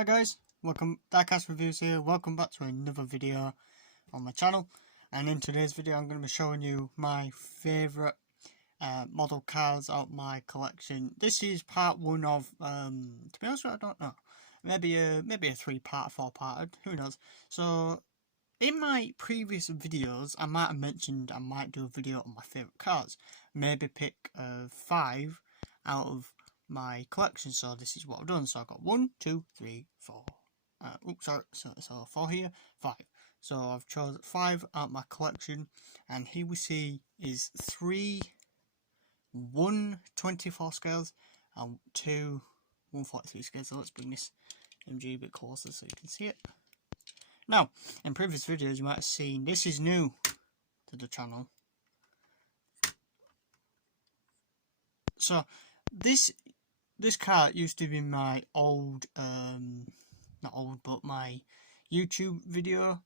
Hi guys, welcome, Diecast Reviews here, welcome back to another video on my channel. And in today's video I'm going to be showing you my favourite model cars out of my collection. This is part one of, to be honest with you, I don't know, maybe a 3-part, 4-part, who knows. So in my previous videos I might have mentioned I might do a video on my favourite cars, maybe pick 5 out of my collection. So this is what I've done. So I've got 1, 2, 3, 4. So 4 here, 5. So I've chosen 5 out of my collection, and here we see is 3 124 scales and 2 143 scales. So let's bring this MG a bit closer so you can see it. Now, in previous videos you might have seen this is new to the channel. So this car used to be my old, not old, but my YouTube video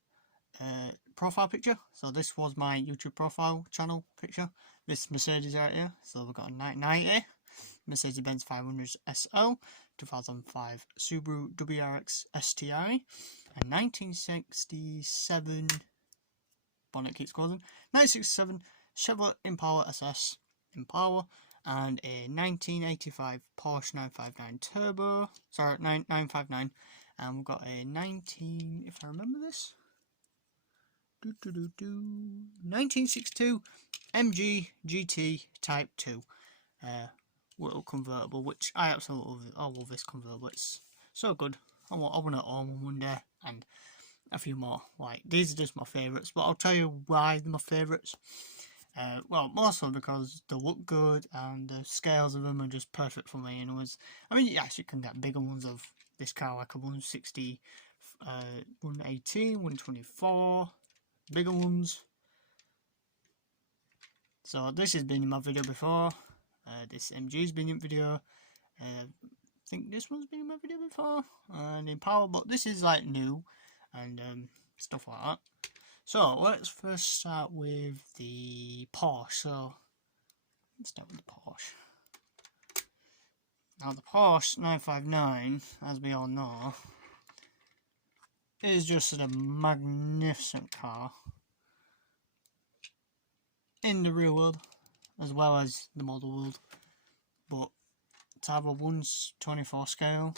profile picture. So this was my YouTube profile channel picture. This Mercedes right here. So we've got a 990 Mercedes-Benz 500 SL, 2005 Subaru WRX STI, a 1967 bonnet keeps closing, 1967 Chevrolet Impala SS Impala, and a 1985 Porsche 959 Turbo, 959, and we've got a if I remember this, 1962 MG GT Type 2 little convertible, which I absolutely love this convertible. It's so good. I want it own one day, and a few more. Like, these are just my favourites, but I'll tell you why they're my favourites. Well, mostly because they look good and the scales of them are just perfect for me. And I mean, yes, you can get bigger ones of this car, like a 160, 118, 124, bigger ones. So this has been in my video before. This MG's been in video. I think this one's been in my video before, and in Power, but this is like new and stuff like that. So let's first start with the Porsche. So let's start with the Porsche. Now the Porsche 959, as we all know, is just a magnificent car in the real world as well as the model world. But to have a 1/24 scale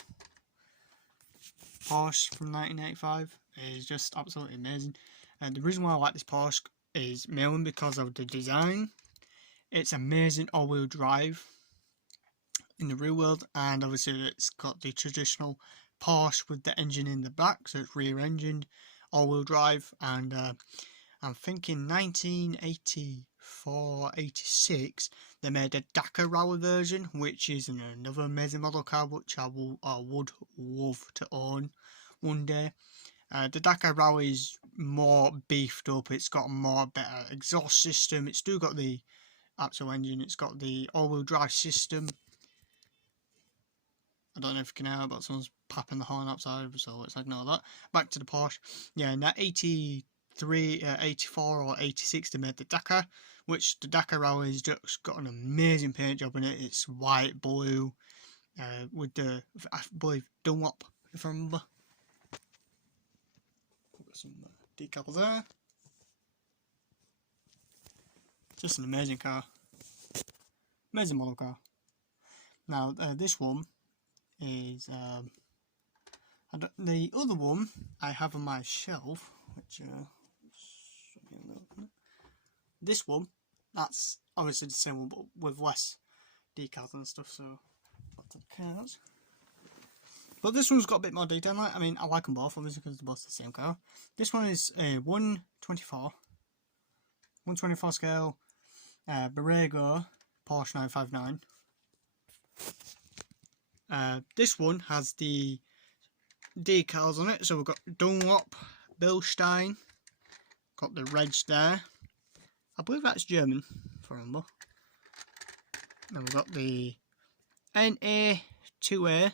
Porsche from 1985 is just absolutely amazing. And the reason why I like this Porsche is mainly because of the design. It's amazing all-wheel drive in the real world, and obviously it's got the traditional Porsche with the engine in the back, so it's rear-engined, all-wheel drive. And I'm thinking 1984-86 they made a Dakar Rally version, which is another amazing model car which I would love to own one day. The Dakar Rally is more beefed up. It's got a better exhaust system. It's still got the actual engine. It's got the all-wheel drive system. I don't know if you can hear, but someone's popping the horn outside, so let's ignore that. Back to the Porsche. Yeah, in that 83, 84 or 86 they made the Dakar, which the Dakar Rally has just got an amazing paint job in it. It's white, blue, with the, I believe, Dunlop, if I remember. Got some decals there. Just an amazing car. Amazing model car. Now, this one is, the other one I have on my shelf, which, this one, that's obviously the same one, but with less decals and stuff, so back to the cars. But this one's got a bit more detail in it. I mean, I like them both, obviously, because they're both the same car. This one is a 124 scale Borrego Porsche 959. This one has the decals on it, so we've got Dunlop, Bilstein, got the reg there. I believe that's German, if I remember. Then we've got the NA2A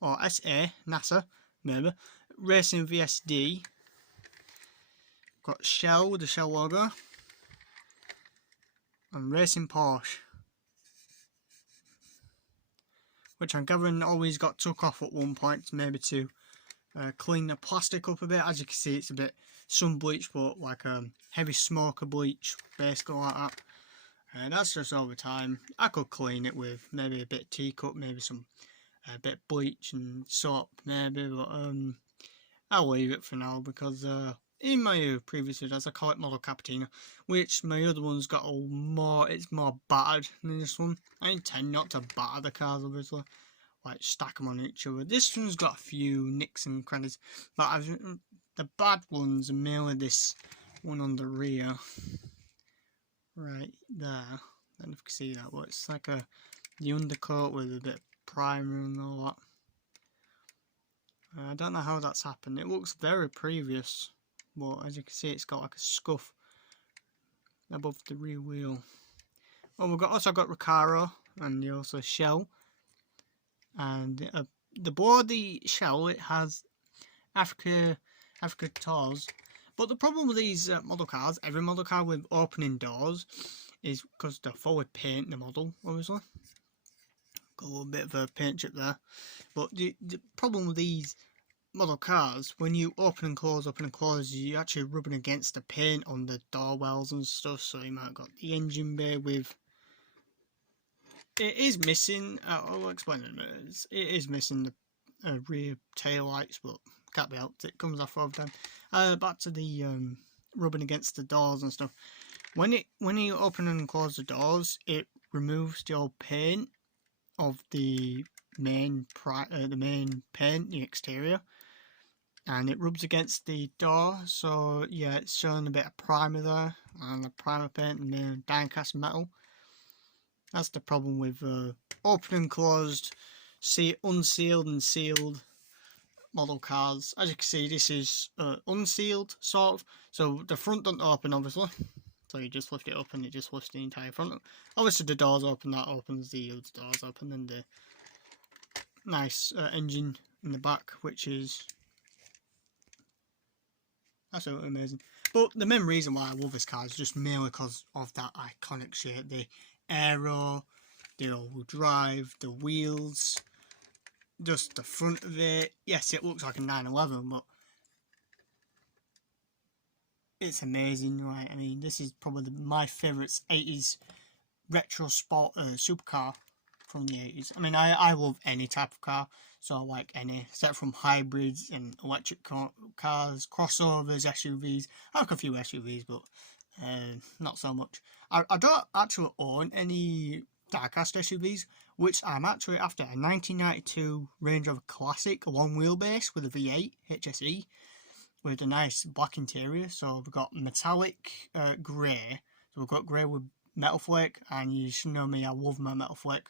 or SA, NASA, maybe, Racing VSD. Got Shell with the Shell logo, and Racing Porsche. which I'm gathering always got took off at one point, maybe to clean the plastic up a bit. As you can see, it's a bit sun bleach, but like heavy smoker bleach, basically like that. And that's just over time. I could clean it with maybe a bit of teacup, maybe some a bit of bleach and soap, maybe, but I'll leave it for now because in my previous videos I call it Model Cappuccino, which my other one's got it's more battered than this one. I intend not to batter the cars, obviously, like stack them on each other. This one's got a few nicks and crannies, but the bad ones are mainly this one on the rear, right there. I don't know if you can see that, but it's like the undercoat with a bit of primer and all that. I don't know how that's happened. It looks very previous, but as you can see, it's got like a scuff above the rear wheel. Well, we've also got Recaro and also Shell, and below the Shell it has Africa Tours. But the problem with these model cars, every model car with opening doors, is because they're fully paint the model, obviously. Got a little bit of a paint chip there. But the problem with these model cars, when you open and close, you're actually rubbing against the paint on the door wells and stuff. So you might have got the engine bay with... It is missing, I'll explain in a minute. It is missing the rear tail lights, but can't be helped. It comes off all the time. Back to the rubbing against the doors and stuff. When you open and close the doors, it removes the old paint of the main paint, the exterior, and it rubs against the door. So yeah, it's showing a bit of primer there, and the primer paint and the die-cast metal. That's the problem with open and closed, unsealed and sealed model cars. As you can see, this is unsealed, sort of. So the front doesn't open, obviously. So you just lift it up and it just lifts the entire front. Obviously the doors open, that opens the other doors open, and the nice engine in the back, which is absolutely amazing. But the main reason why I love this car is just mainly because of that iconic shape. The aero, the all-wheel drive, the wheels, just the front of it. Yes, it looks like a 911, but it's amazing, right? I mean, this is probably my favourite 80s retro sport supercar from the 80s. I mean, I love any type of car, so I like any, except from hybrids and electric cars, crossovers, SUVs. I like a few SUVs, but not so much. I don't actually own any die-cast SUVs, which I'm actually after. A 1992 Range Rover Classic long wheelbase with a V8 HSE with a nice black interior. So we've got metallic grey. So we've got grey with metal flake, and you should know me, I love my metal flake.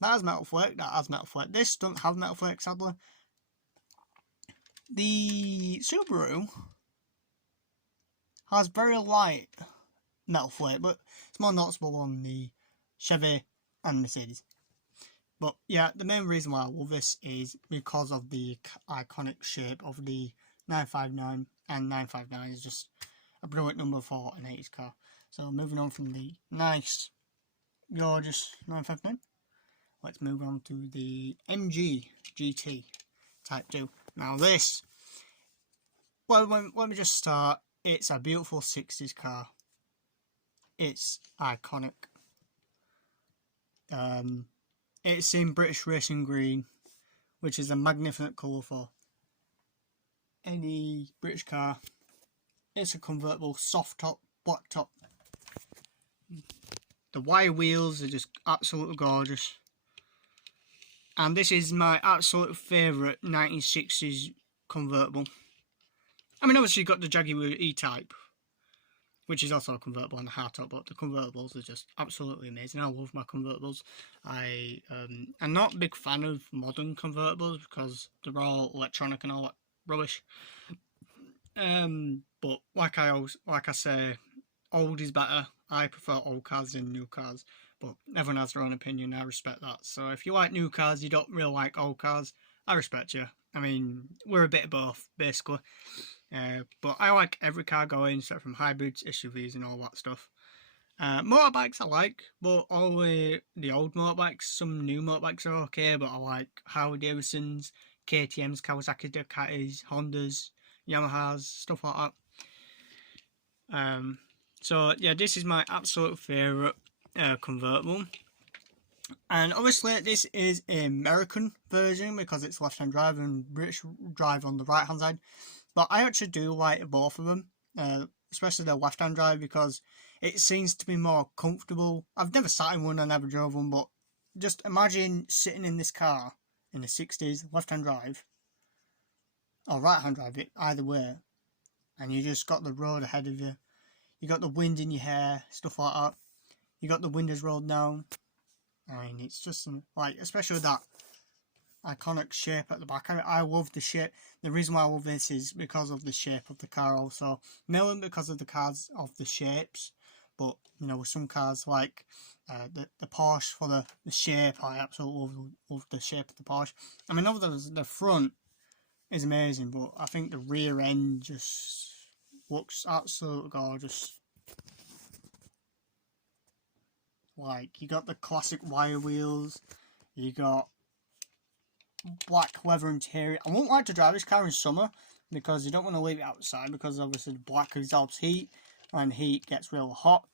That has metal flake, that has metal flake. This doesn't have metal flake, sadly. The Subaru has very light metal flake, but it's more noticeable on the Chevy and Mercedes. But yeah, the main reason why I love this is because of the iconic shape of the 959, and 959 is just a brilliant number for an 80s car. So moving on from the nice, gorgeous 959, let's move on to the MG GT Type 2. Now this, well, let me just start. It's a beautiful 60s car. It's iconic. It's in British Racing Green, which is a magnificent colour for any British car. It's a convertible, soft top, black top. The wire wheels are just absolutely gorgeous. And this is my absolute favourite 1960s convertible. I mean, obviously you've got the Jaguar E-Type, which is also a convertible on the hardtop, but the convertibles are just absolutely amazing. I love my convertibles. I'm not a big fan of modern convertibles because they're all electronic and all that rubbish. But like I say, old is better. I prefer old cars than new cars, but everyone has their own opinion. I respect that. So if you like new cars, you don't really like old cars, I respect you. I mean, we're a bit of both, basically. But I like every car going, except from hybrids, SUVs and all that stuff. Motorbikes I like, but only the old motorbikes. Some new motorbikes are okay, but I like Harley Davidsons, KTM's, Kawasaki Ducatis, Hondas, Yamahas, stuff like that. So yeah, this is my absolute favourite convertible. And obviously this is an American version because it's left-hand drive and British drive on the right-hand side. But I actually do like both of them, especially the left-hand drive, because it seems to be more comfortable. I've never sat in one, I never drove one, but just imagine sitting in this car in the 60s, left-hand drive, or right-hand drive, either way, and you just got the road ahead of you. You got the wind in your hair, stuff like that. You got the windows rolled down. I mean, it's just like, especially with that iconic shape at the back. I love the shape. The reason why I love this is because of the shape of the car also. Mainly because of the cars of the shapes. But, you know, with some cars like the Porsche for the shape, I absolutely love the shape of the Porsche. I mean, obviously the front is amazing, but I think the rear end just looks absolutely gorgeous. Like, you got the classic wire wheels, you got black leather interior. I won't like to drive this car in summer because you don't want to leave it outside, because obviously the black absorbs heat and heat gets real hot.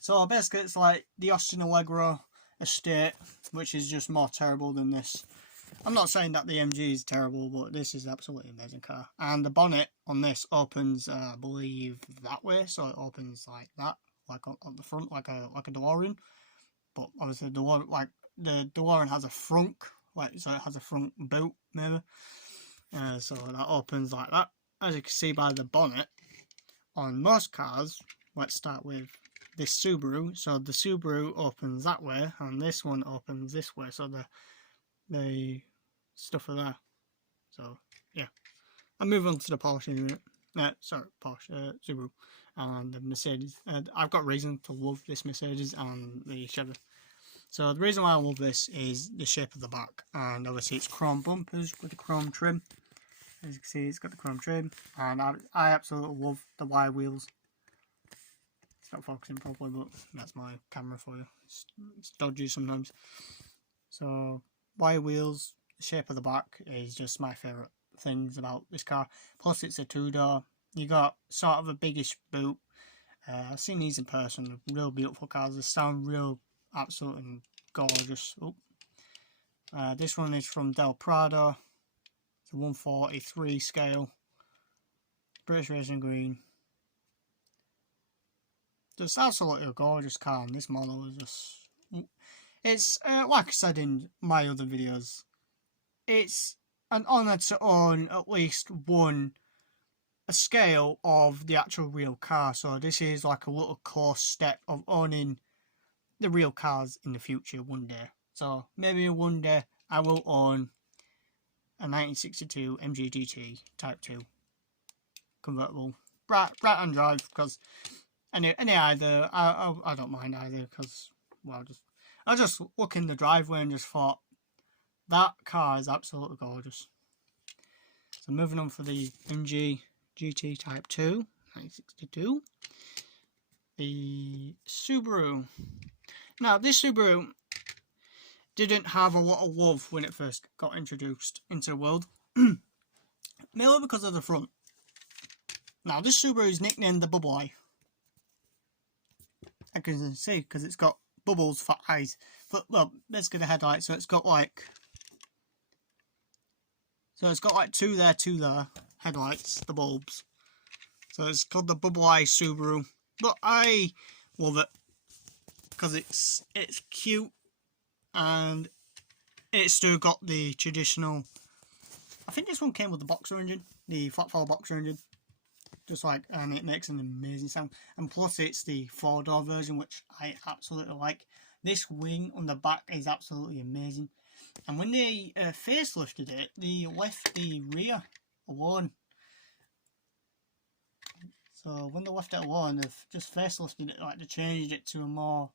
So basically it's like the Austin Allegro Estate, which is just more terrible than this. I'm not saying that the MG is terrible, but this is absolutely amazing car. And the bonnet on this opens, I believe, that way, so it opens like that, like on the front, like a DeLorean. But obviously the DeLorean has a frunk, like, so it has a front boot maybe. So that opens like that. As you can see by the bonnet, on most cars, let's start with this Subaru. So the Subaru opens that way, and this one opens this way. So the stuff are there. So yeah, I'll move on to the Porsche in a minute. Porsche, Subaru, and the Mercedes. I've got reason to love this Mercedes and the Chevy. So the reason why I love this is the shape of the back, and obviously it's chrome bumpers with the chrome trim. As you can see, it's got the chrome trim, and I absolutely love the wire wheels. It's not focusing properly, but that's my camera for you. It's dodgy sometimes. So wire wheels, the shape of the back is just my favourite things about this car. Plus it's a two-door. You got sort of a biggish boot. I've seen these in person, real beautiful cars. They sound real absolutely gorgeous. This one is from Del Prado. It's a 143 scale. British Racing Green. Just absolutely a gorgeous car, and this model is just... It's, like I said in my other videos, it's an honour to own at least a scale of the actual real car. So this is like a little close step of owning the real cars in the future one day. So maybe one day I will own a 1962 MG GT Type 2 convertible, right hand drive, because any either, I don't mind either, because, well, I just look in the driveway and just thought, that car is absolutely gorgeous. So moving on for the MG GT Type 2 1962, the Subaru. Now this Subaru didn't have a lot of love when it first got introduced into the world, mainly because of the front. Now this Subaru is nicknamed the Bubble Eye. I can see because it's got bubbles for eyes. But well, basically the headlight. So it's got like two there headlights, the bulbs. So it's called the Bubble Eye Subaru. But I love it because it's cute, and it's still got the traditional. I think this one came with the Boxer engine, the flat 4 Boxer engine. Just like, and it makes an amazing sound. And plus it's the 4-door version, which I absolutely like. This wing on the back is absolutely amazing. And when they facelifted it, they left the rear alone. So when they left it alone, they've just facelifted it, like they changed it to a more...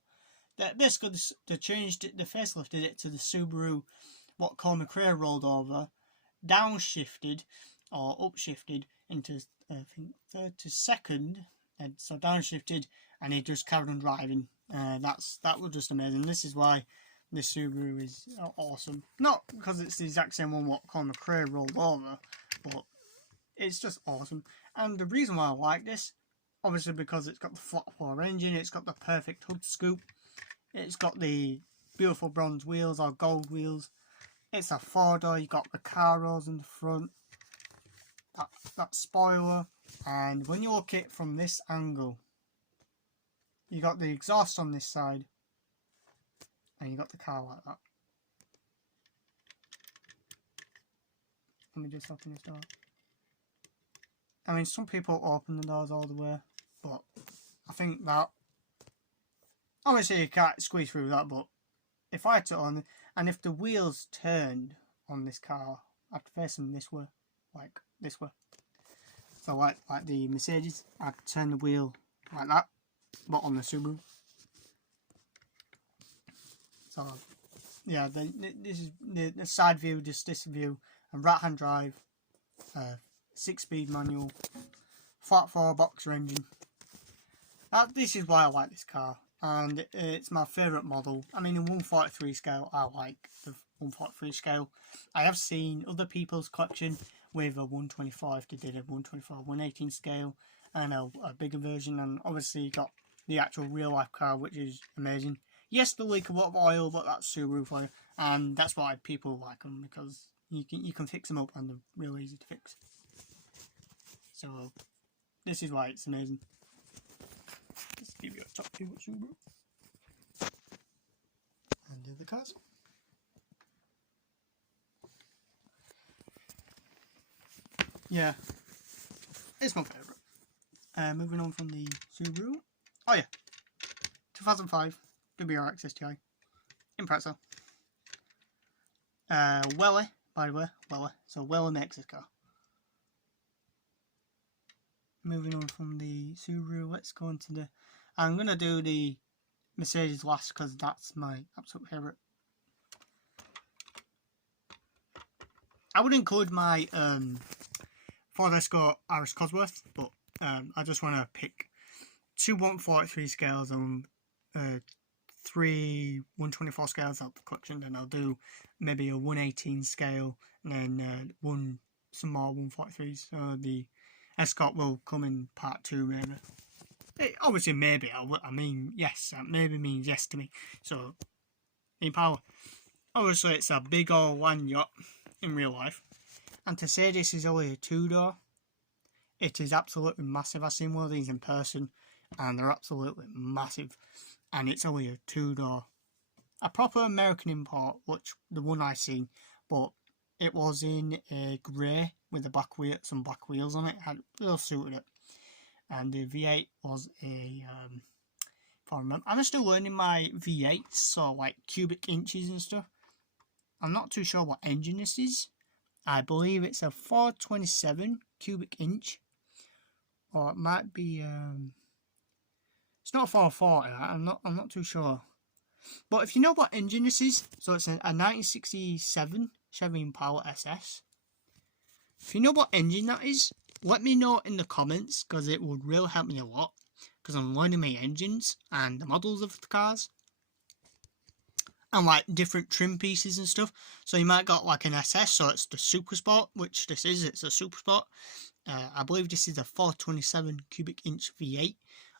Basically, they facelifted it to the Subaru, what Colin McRae rolled over, downshifted, or upshifted into, I think, third to second, and so downshifted, and he just carried on driving. That was just amazing. This is why this Subaru is awesome. Not because it's the exact same one what Colin McRae rolled over, but it's just awesome. And the reason why I like this, obviously because it's got the flat 4 engine, it's got the perfect hood scoop, it's got the beautiful bronze wheels or gold wheels, it's a 4-door, you've got the car doors in the front, that spoiler, and when you look at it from this angle, you got the exhaust on this side, and you got the car like that. Let me just open this door. I mean, some people open the doors all the way, but I think that, obviously you can't squeeze through that, but if I had to own it, and if the wheels turned on this car, I'd face them this way, like this way. So like the Mercedes, I'd turn the wheel like that, but on the Subaru. So yeah, this is the side view, just this view, and right hand drive, 6-speed manual, flat 4 boxer engine. This is why I like this car, and it's my favourite model. I mean, in 143 scale, I like the 143 scale. I have seen other people's collection with a 125. They did a 125, 118 scale, and a bigger version, and obviously you got the actual real life car, which is amazing. Yes, they leak a lot of oil, but that's Subaru for you, and that's why people like them, because you can fix them up and they're real easy to fix. So this is why it's amazing. Let's give you a top view of Subaru and the other cars. Yeah, it's my favourite. Moving on from the Subaru. Oh yeah, 2005 WRX STI Impreza. Welly, by the way, Welly. So Welly makes this car. Moving on from the Subaru, let's go into the... I'm going to do the Mercedes last because that's my absolute favourite. I would include my Ford Escort RS Cosworth, but I just want to pick 2 143 scales and 3 124 scales out of the collection. Then I'll do maybe a 118 scale and then some more 143s. So the Escort will come in part 2 maybe. Obviously maybe, I mean yes, maybe means yes to me. So, in power. Obviously it's a big old land yacht in real life. And to say this is only a 2-door, it is absolutely massive. I've seen one of these in person and they're absolutely massive. And it's only a 2-door. A proper American import, which the one I seen, but it was in a grey with the some black wheels on it. Had real suited it. And the V8 was a if I remember, I'm still learning my V8s, so like cubic inches and stuff. I'm not too sure what engine this is. I believe it's a 427 cubic inch, or it might be it's not 440. I'm not too sure. But if you know what engine this is, so it's a 1967 Chevy Impala SS. If you know what engine that is, let me know in the comments, because it would really help me a lot, because I'm learning my engines and the models of the cars and like different trim pieces and stuff. So you might got like an SS, so it's the Super Sport, which this is, it's a Super Sport. I believe this is a 427 cubic inch V8,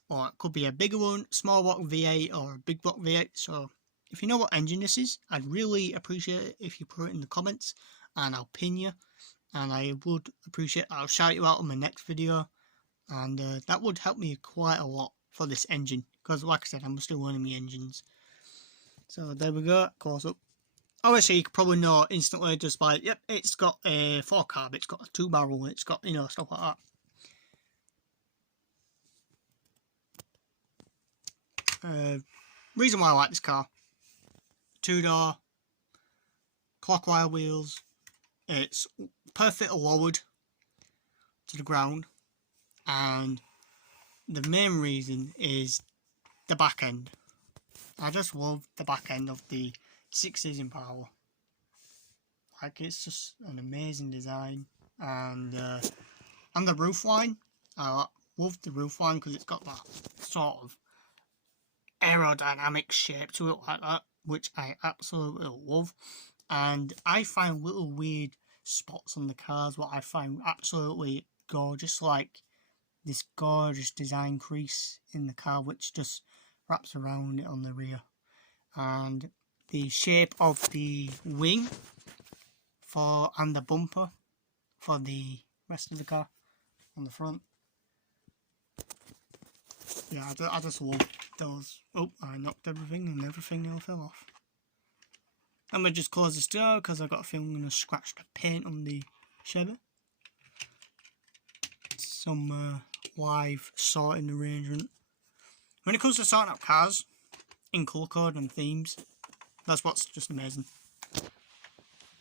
or it could be a bigger one, small block V8 or a big block V8. So if you know what engine this is, I'd really appreciate it if you put it in the comments, and I'll pin you, and I would appreciate, I'll shout you out on my next video, and that would help me quite a lot for this engine, because like I said, I'm still learning my engines. So there we go, close up. Obviously you could probably know instantly just by, yep, it's got a 4-carb, it's got a 2-barrel, it's got, you know, stuff like that. Reason why I like this car: 2-door, clockwise wheels, it's perfectly lowered to the ground, and the main reason is the back end. I just love the back end of the 60s Impala. Like, it's just an amazing design, and the roofline, I love the roofline because it's got that sort of aerodynamic shape to it like that, which I absolutely love. And I find little weird spots on the cars what I find absolutely gorgeous, like this gorgeous design crease in the car which just wraps around it on the rear, and the shape of the wing and the bumper for the rest of the car on the front. Yeah, I just love those. Oh, I knocked everything and everything nearly fell off. I'm going to just close this door because I've got a feeling I'm going to scratch the paint on the Chevy. Some live sorting arrangement. When it comes to sorting out cars in colour code and themes, that's what's just amazing.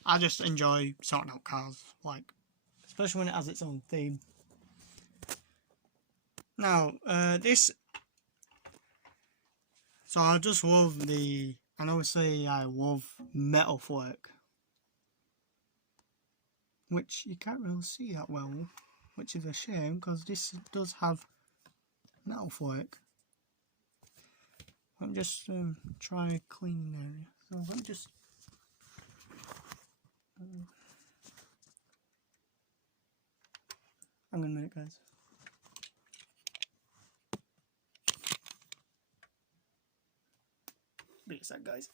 I just enjoy sorting out cars, like, especially when it has its own theme. Now, so I just love and obviously I love metalwork, which you can't really see that well, which is a shame because this does have metalwork. Let me just try cleaning the area. So let me just hang on a minute, guys. Be a sec, guys.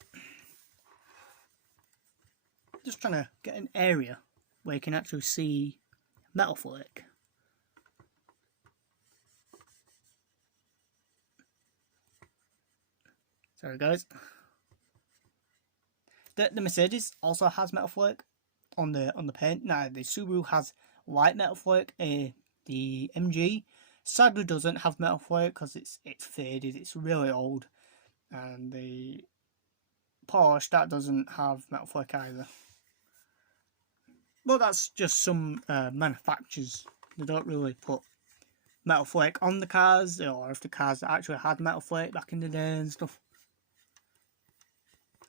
Just trying to get an area where you can actually see metalwork. Sorry, guys. The Mercedes also has metalwork on the paint. Now the Subaru has light metalwork. The MG sadly doesn't have metalwork because it's faded. It's really old. And the Porsche, that doesn't have metalwork either. But that's just some manufacturers. They don't really put metalwork on the cars, or if the cars actually had metalwork back in the day and stuff.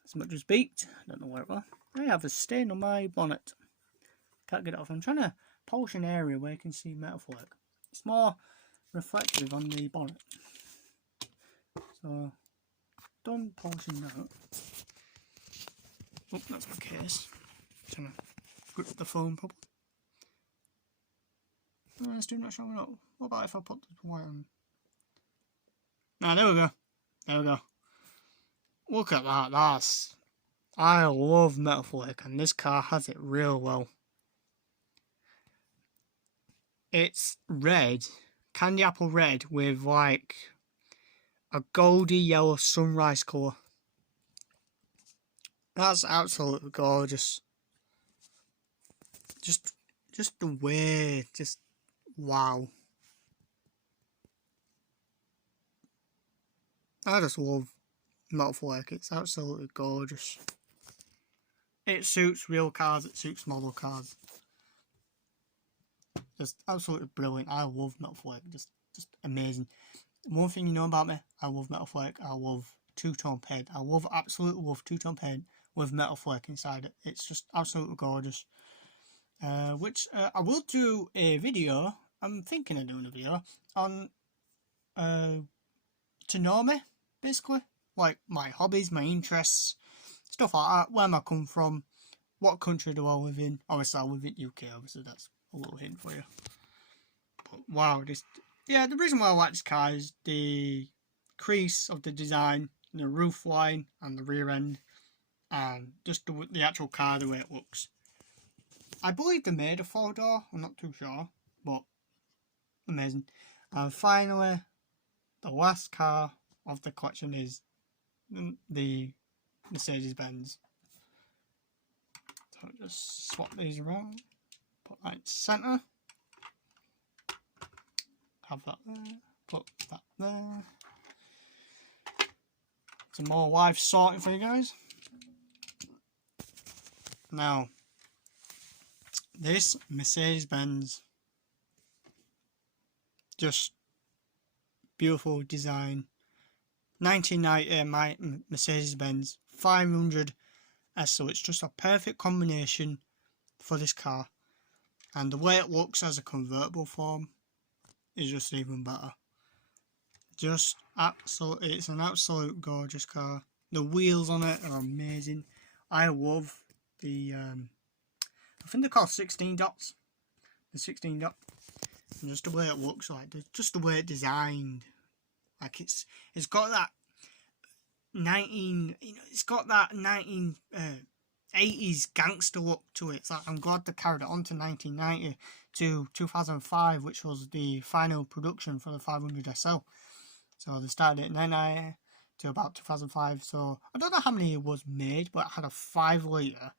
As much as beaked. I don't know where it was. I have a stain on my bonnet. Can't get it off. I'm trying to polish an area where you can see metalwork. It's more reflective on the bonnet. So, done polishing that. Oh, that's my case. Trying to grip the phone properly. No, it's still not showing up. What about if I put the white on? Ah, there we go. There we go. Look at that. I love metalwork, and this car has it real well. It's red, candy apple red, with like a goldy yellow sunrise colour. That's absolutely gorgeous. Just the way, just wow. I just love metalwork. It's absolutely gorgeous. It suits real cars. It suits model cars. Just absolutely brilliant. I love metalwork. Just amazing. One thing you know about me, I love metalwork. I love two-tone paint. Absolutely love two-tone paint with metalwork inside it. It's just absolutely gorgeous. Which I will do a video. I'm thinking of doing a video on to know me, basically, like my hobbies, my interests, stuff like that. Where am I come from? What country do I live in? Obviously, I live in UK. Obviously, that's a little hint for you. But wow, the reason why I like this car is the crease of the design, the roof line, and the rear end, and just the actual car, the way it looks. I believe they made a 4-door. I'm not too sure, but amazing. And finally, the last car of the collection is the Mercedes-Benz. So I'll just swap these around. Put that in centre. Have that there. Put that there. Some more live sorting for you guys. Now, this Mercedes-Benz, just beautiful design. 1990 Mercedes-Benz 500 S, so it's just a perfect combination for this car. And the way it looks as a convertible form is just even better. Just absolutely, it's an absolute gorgeous car. The wheels on it are amazing. I love the I think they're called 16 dots. The 16 dot, and just the way it looks like, just the way it's designed. Like it's got that 1980s gangster look to it. It's like, I'm glad they carried it on to 1990 to 2005, which was the final production for the 500 SL. So they started at 1990 to about 2005. So I don't know how many it was made, but it had a 5 litre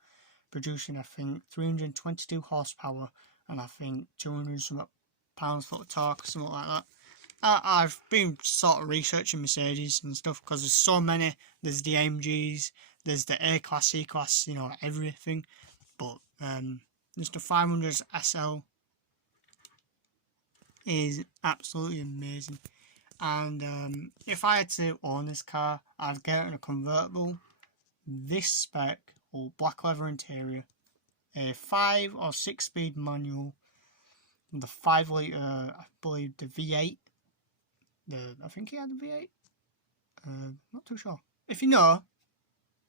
producing, I think, 322 horsepower and I think 200 something pounds-foot of torque, something like that. I've been sort of researching Mercedes and stuff because there's so many. There's the AMGs, there's the A-Class, C-Class, you know, everything. But just the 500 SL is absolutely amazing. And if I had to own this car, I'd get it in a convertible, this spec, or black leather interior, a 5 or 6 speed manual, the 5 litre, I believe the V8. I think he had the V8. Not too sure. If you know,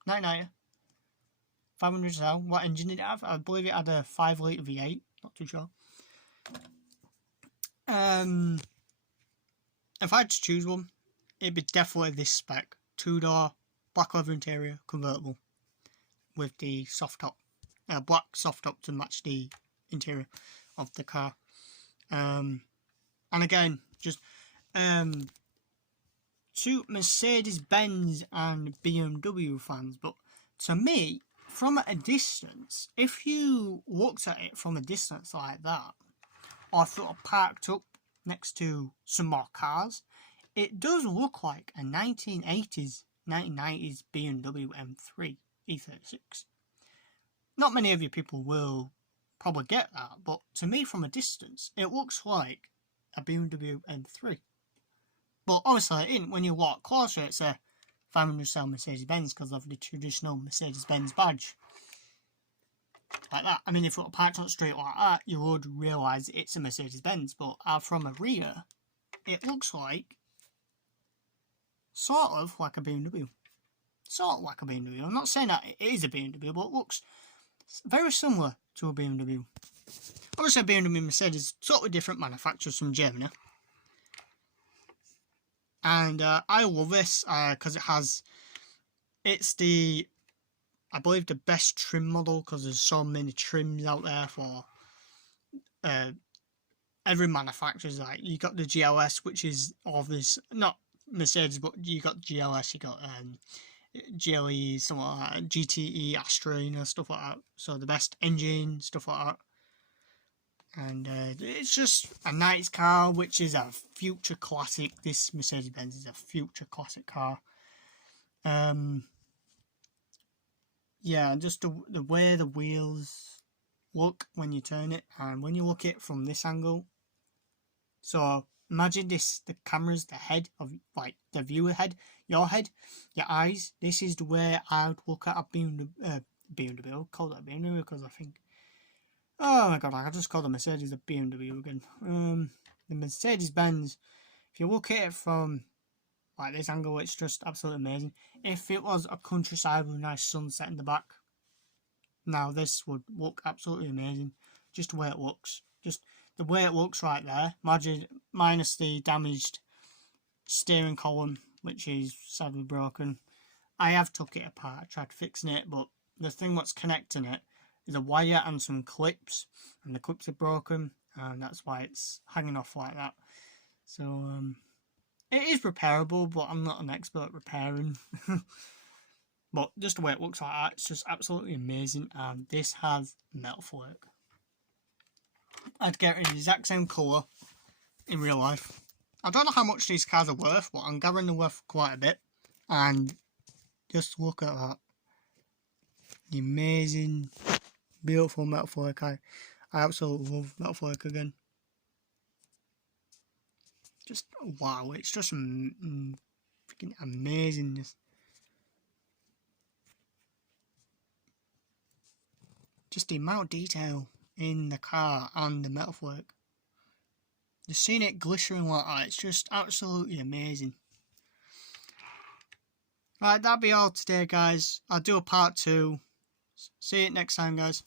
990, 500 SL, what engine did it have? I believe it had a 5 litre V8. Not too sure. If I had to choose one, it'd be definitely this spec. 2-door, black leather interior, convertible, with the soft top, black soft top to match the interior of the car. And again, just to Mercedes-Benz and BMW fans, but to me, from a distance, if you looked at it from a distance like that, or if it were parked up next to some more cars, it does look like a 1980s, 1990s BMW M3 E36. Not many of you people will probably get that, but to me from a distance, it looks like a BMW M3. But obviously it isn't. When you walk closer, it's a 500 cell Mercedes-Benz because of the traditional Mercedes-Benz badge. Like that. I mean, if it were parked on the street like that, you would realise it's a Mercedes-Benz, but from a rear, it looks like sort of like a BMW. Sort of like a BMW. I'm not saying that it is a BMW, but it looks very similar to a BMW. Obviously, a BMW and Mercedes, totally different manufacturers from Germany. And I love this because it's the, I believe, the best trim model because there's so many trims out there for every manufacturer. Like, you got the GLS, which is all this, not Mercedes, but you got GLS, you got GLE, something like that, GTE, Astra, you know, stuff like that. So the best engine, stuff like that. And it's just a nice car, which is a future classic. This Mercedes-Benz is a future classic car. Yeah, just the way the wheels look when you turn it, and when you look at it from this angle. So imagine this, the camera's the head of, like, the viewer head, your head, your eyes. This is the way I would look at a BMW. I'll call it a BMW because I think, oh my god, I just called the Mercedes a BMW again. The Mercedes-Benz, if you look at it from like this angle, it's just absolutely amazing. If it was a countryside with a nice sunset in the back, now this would look absolutely amazing. Just the way it looks. Just the way it looks right there. Imagine, minus the damaged steering column, which is sadly broken. I have took it apart, tried fixing it, but the thing that's connecting it is a wire and some clips, and the clips are broken, and that's why it's hanging off like that. So it is repairable, but I'm not an expert repairing. But just the way it looks like that, it's just absolutely amazing, and this has metalwork. I'd get it in the exact same colour in real life. I don't know how much these cars are worth, but I'm gathering they're worth quite a bit. And just look at that. The amazing, beautiful metalwork. I absolutely love metalwork again. Just wow, it's just freaking amazing. Just the amount of detail in the car and the metalwork. Just seeing it glittering like that, it's just absolutely amazing. Right, that'll be all today, guys. I'll do a part 2. See you next time, guys.